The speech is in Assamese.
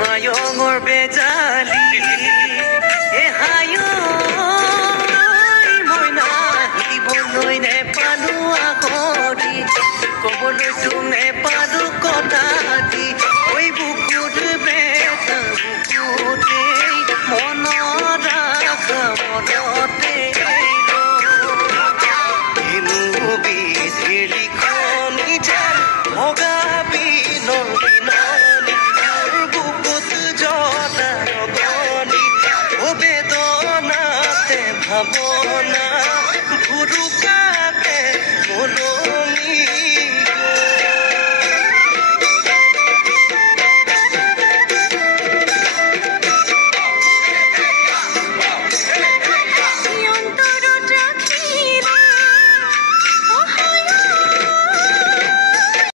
মায়ঙৰ বেজালি মই নাহিবলৈ নেপালো আগৰি ক'বলৈ তো নেপালো কথা দি ঐ বুকুত বেটা বুকুতে মনত ৰাখা মনতে বিধেলিখনি যেন ভগাবি নদী বুকুত জনা ৰগনি বেদনাতে ভাৱনা